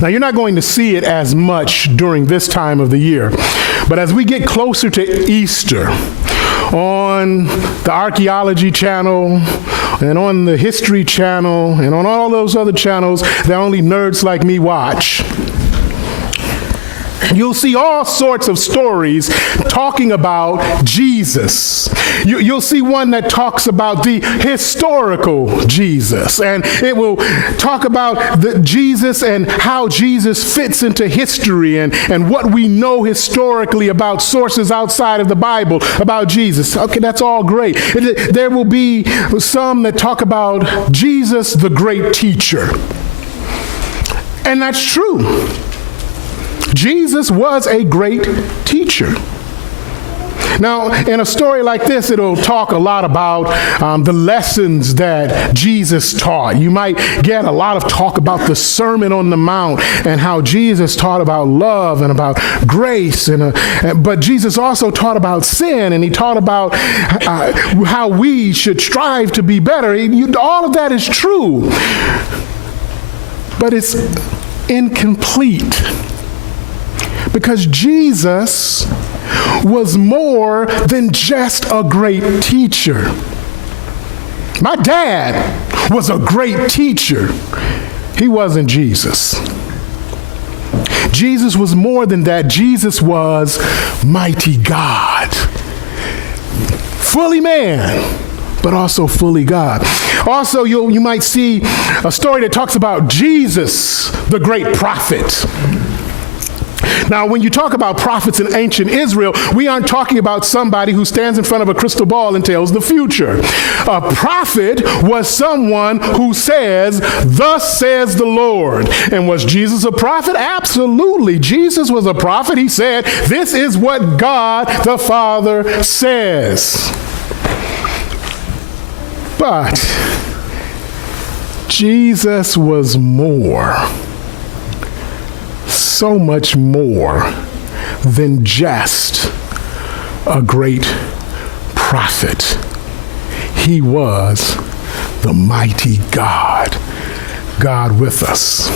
Now, you're not going to see it as much during this time of the year, but as we get closer to Easter, on the Archaeology Channel and on the History Channel and on all those other channels that only nerds like me watch, you'll see all sorts of stories talking about Jesus. You'll see one that talks about the historical Jesus, and it will talk about the Jesus and how Jesus fits into history and what we know historically about sources outside of the Bible about Jesus. Okay, that's all great. There will be some that talk about Jesus, the great teacher. And that's true. Jesus was a great teacher. Now, in a story like this, it'll talk a lot about the lessons that Jesus taught. You might get a lot of talk about the Sermon on the Mount and how Jesus taught about love and about grace. But Jesus also taught about sin, and he taught about how we should strive to be better. All of that is true, but it's incomplete. Because Jesus was more than just a great teacher. My dad was a great teacher. He wasn't Jesus. Jesus was more than that. Jesus was mighty God. Fully man, but also fully God. Also, you might see a story that talks about Jesus, the great prophet. Now, when you talk about prophets in ancient Israel, we aren't talking about somebody who stands in front of a crystal ball and tells the future. A prophet was someone who says, "Thus says the Lord." And was Jesus a prophet? Absolutely. Jesus was a prophet. He said, "This is what God the Father says." But Jesus was more. So much more than just a great prophet. He was the mighty God, God with us.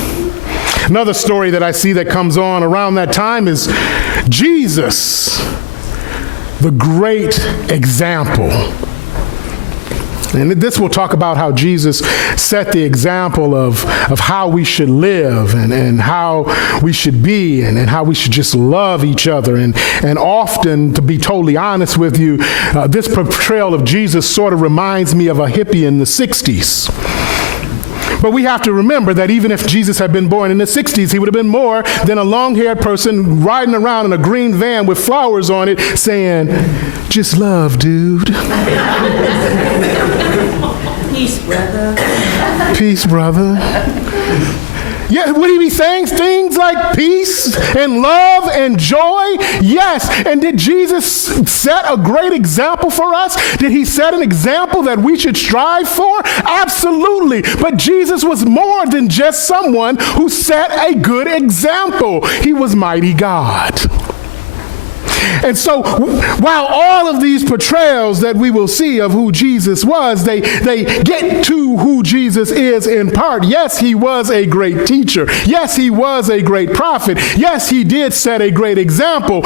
Another story that I see that comes on around that time is Jesus, the great example. And this will talk about how Jesus set the example of how we should live and how we should be and how we should just love each other. And often, to be totally honest with you, this portrayal of Jesus sort of reminds me of a hippie in the 60s. But we have to remember that even if Jesus had been born in the 60s, he would have been more than a long-haired person riding around in a green van with flowers on it saying, "Just love, dude." Peace, brother. Peace, brother. Yeah, would he be saying things like peace and love and joy? Yes. And did Jesus set a great example for us? Did he set an example that we should strive for? Absolutely. But Jesus was more than just someone who set a good example. He was mighty God. And so while all of these portrayals that we will see of who Jesus was, they get to who Jesus is in part. Yes, he was a great teacher. Yes, he was a great prophet. Yes, he did set a great example.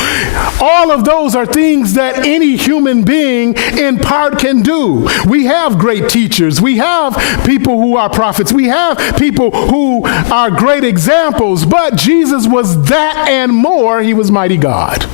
All of those are things that any human being in part can do. We have great teachers. We have people who are prophets. We have people who are great examples. But Jesus was that and more. He was mighty God.